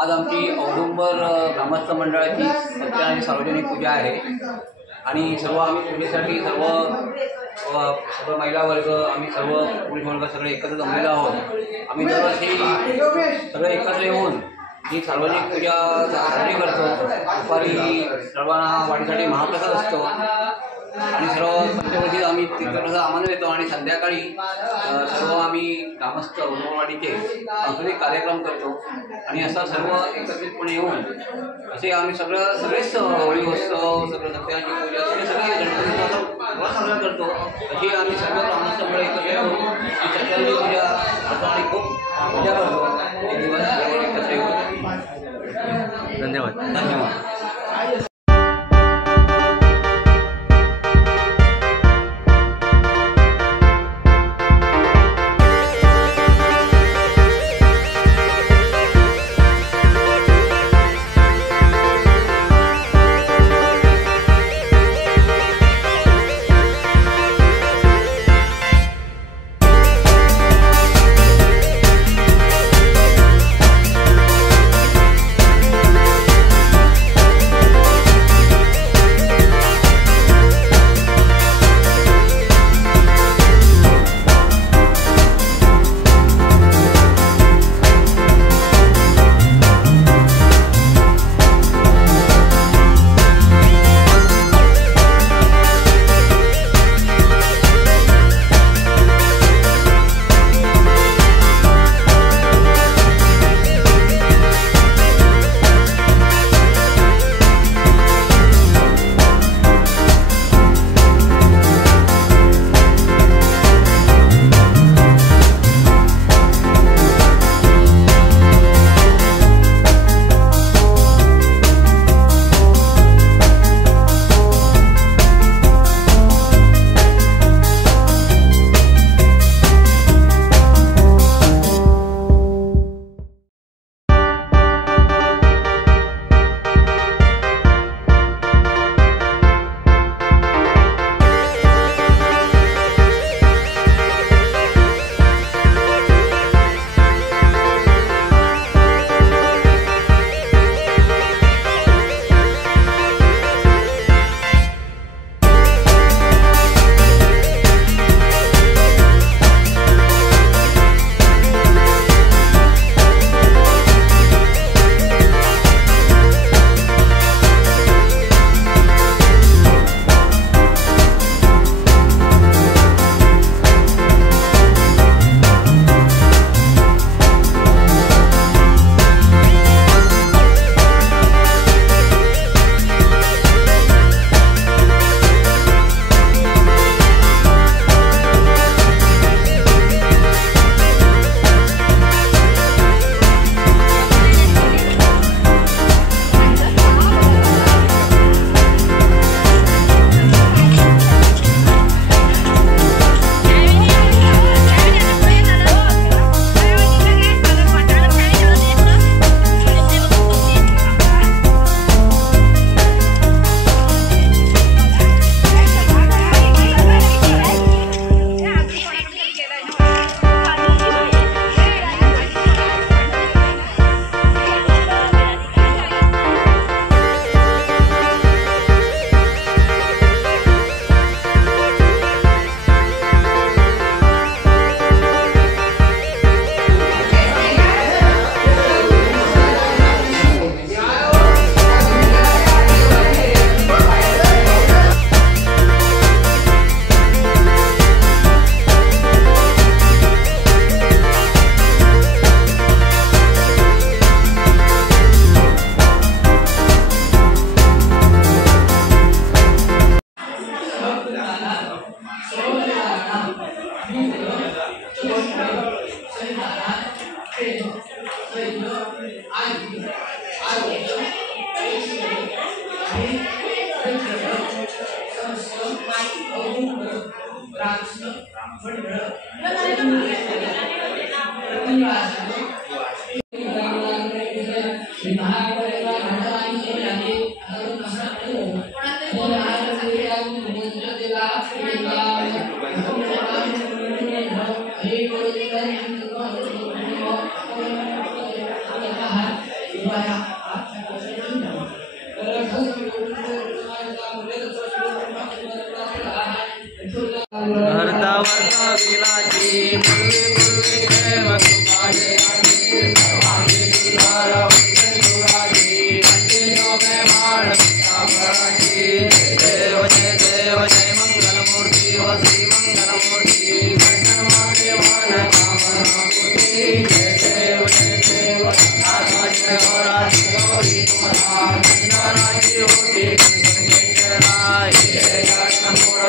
आज आमची औदुंबर ग्रामस्थ मंडळाची सत्य आणि सार्वजनिक पूजा आहे आणि सर्व आम्ही पूजेसाठी सर्व महिला वर्ग आम्ही सर्व पुरुष वर्ग सगळे एकत्र जमलेलो आहोत। आम्ही दरवर्षी सगळे एकत्र येऊन ही सार्वजनिक पूजा साजरी करतो। दुपारी सर्वांना वाढीसाठी महाप्रसाद असतो आणि सर्व पंचवर्षी आम्ही तीर्थप्रसाद आम्हाला देतो आणि संध्याकाळी सर्व आम्ही ग्रामस्थ औदुंबरवाडीचे सांस्कृतिक कार्यक्रम करतो आणि असा सर्व एकत्रितपणे येऊन असे आम्ही सगळेच होळी उत्सव सगळं सत्याची पूजा सगळे गणपतीचा साजरा करतो। अशी आम्ही सर्व ग्रामस्थ मंडळ एकत्र येऊन सत्याची पूजा करतो आणि खूप पूजा करतो। एक दिवस एकत्र येऊन धन्यवाद। हरता वर्ता विलाची पूर्वी पूर्वी देव कृपाचे सर्वांगी दुलारा वंदनुराजी कंटिन्यू में माळ सामराची देव जय मंगलमूर्ती वसी मंगलमूर्ती दर्शन माने मान कामना मूर्ती जय देव नाथ जय राज गौरी तुम्हारा चंदनाची होती कंकणेश्वराय जय जय मोर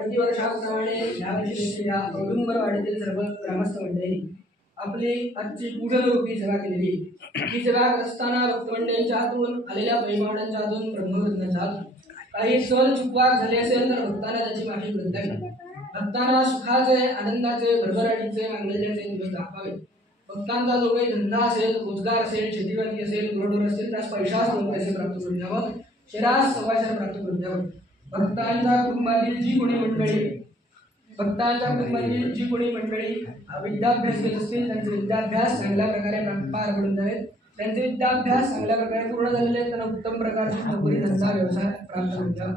प्रतिवर्षाप्रमाणे यावर्षी या औदुंबरवाडीतील सर्व ग्रामस्थ मंडळी आपली आजची पूजनरूपी सेवा केलेली. ही सेवा असताना भक्तमंडळींच्या हातून आलेल्या पैमावड्यांच्या हातून ब्रह्मरत्नाच्या हातून काही सण चुकवाक झाले असेल तर भक्तांना त्याची माफी करता. भक्तांना सुखाचे, आनंदाचे, भरभराटीचे, मांगल्याचे दिवस दाखवावे. भक्तांचा जो काही धंदा असेल, रोजगार असेल, शेतीवाडी असेल, गुरढोर असेल, त्यास पैशास दोन पैसे प्राप्त करून द्यावं, शरीरास सव्वाशेर प्राप्त करून द्यावं. भक्तांच्या कुटुंबातील जी कोणी मंडळी विद्याभ्यास घेत असतील त्यांचे विद्याभ्यास चांगल्या प्रकारे पार पडून द्यावेत. त्यांचे विद्याभ्यास चांगल्या प्रकारे पूर्ण झालेले त्यांना उत्तम प्रकारची नोकरी, धंदा, व्यवसाय प्राप्त करून द्यावा.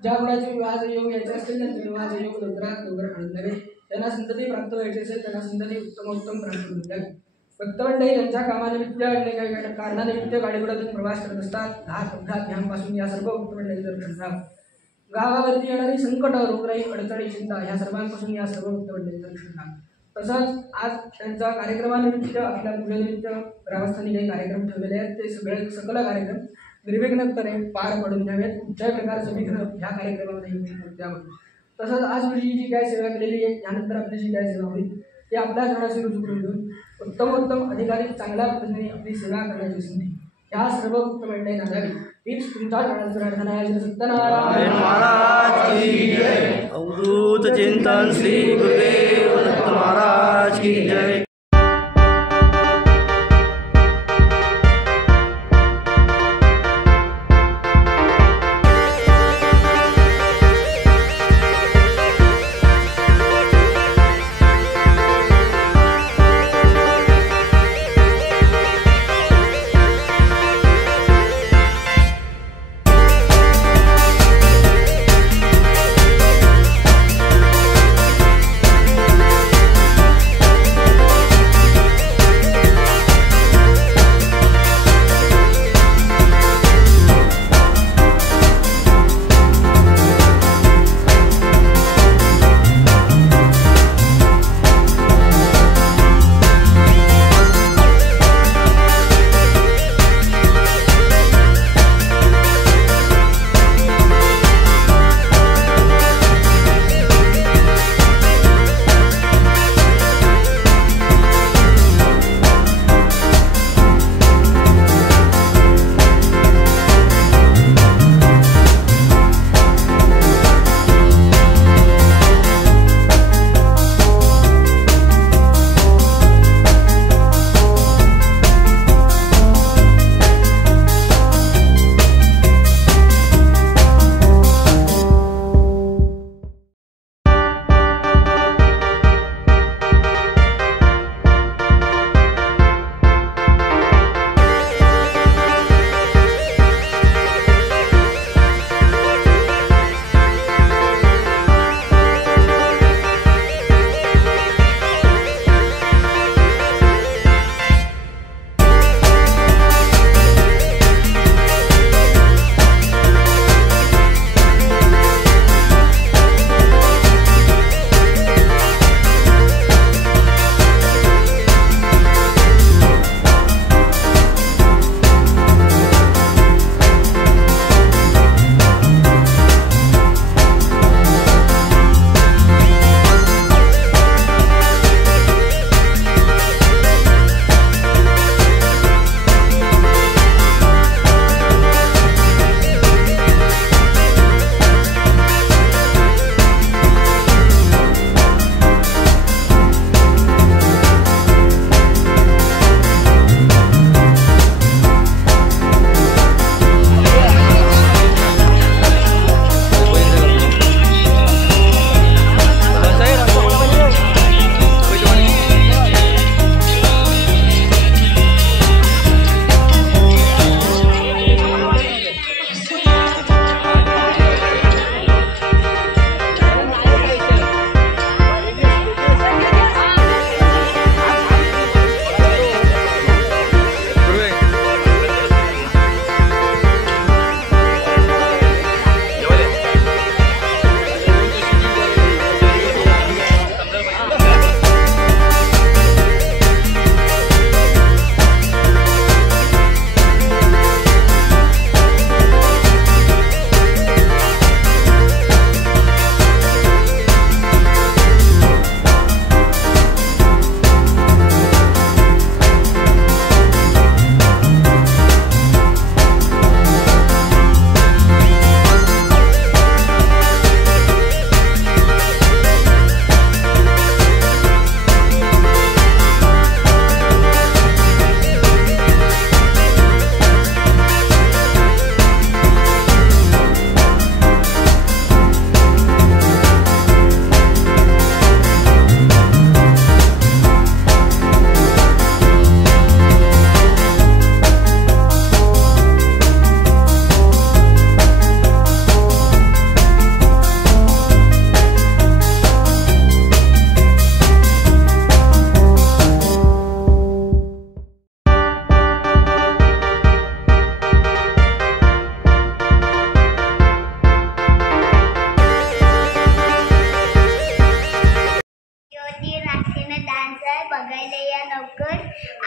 ज्या कोणाचे विवाहाचे योग यायचे असतील त्यांचे विवाहाचे योग लवकरात लवकर आणून द्यावे. त्यांना संतती प्राप्त व्हायची असेल त्यांना संतती उत्तम प्राप्त करून द्यावी. भक्तमंडळी त्यांच्या कामानिमित्त आणि काही कारणानिमित्त गाडीघोड्यातून प्रवास करत असतात. धाक अपघात ह्यांपासून या सर्व भक्तमंडळी दर्शन घ्यावं. गावावरती येणारी संकट, रोगराई, अडचणी, चिंता ह्या सर्वांपासून या सर्व भक्तमंडळी दर्शन घ्यावं. तसंच आज त्यांच्या कार्यक्रमानिमित्त आपल्या पूजेनिमित्त ग्रामस्थांनी काही कार्यक्रम ठेवलेले आहेत. ते सकल कार्यक्रम निर्विघ्नपणे पार पडून द्यावेत. कुठल्याही प्रकारचं विघ्न ह्या कार्यक्रमामध्ये द्यावं. तसंच आज रोजी जी काय सेवा केलेली आहे यानंतर आपली जी काय सेवा होईल ते आपल्या घराशी रुजू करून घेऊन उत्तम अधिकारी चांगल्या पद्धतीने आपली सेवा करण्याची संधी या सर्व भक्तमंडळींना द्यावी हीच तुमच्या चरणात प्रार्थना आहे. सत्यनारायण महाराज की जय. अवधूत चिंतन श्री गुरुदेव दत्त महाराज की जय.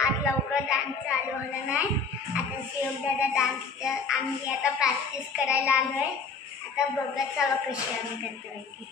आज लवकर डान्स चालू होणार नाही. आता शिवदादा डान्सचं आम्ही आता प्रॅक्टिस करायला आलोय. आता बघत जावं कशी आम्ही करतो.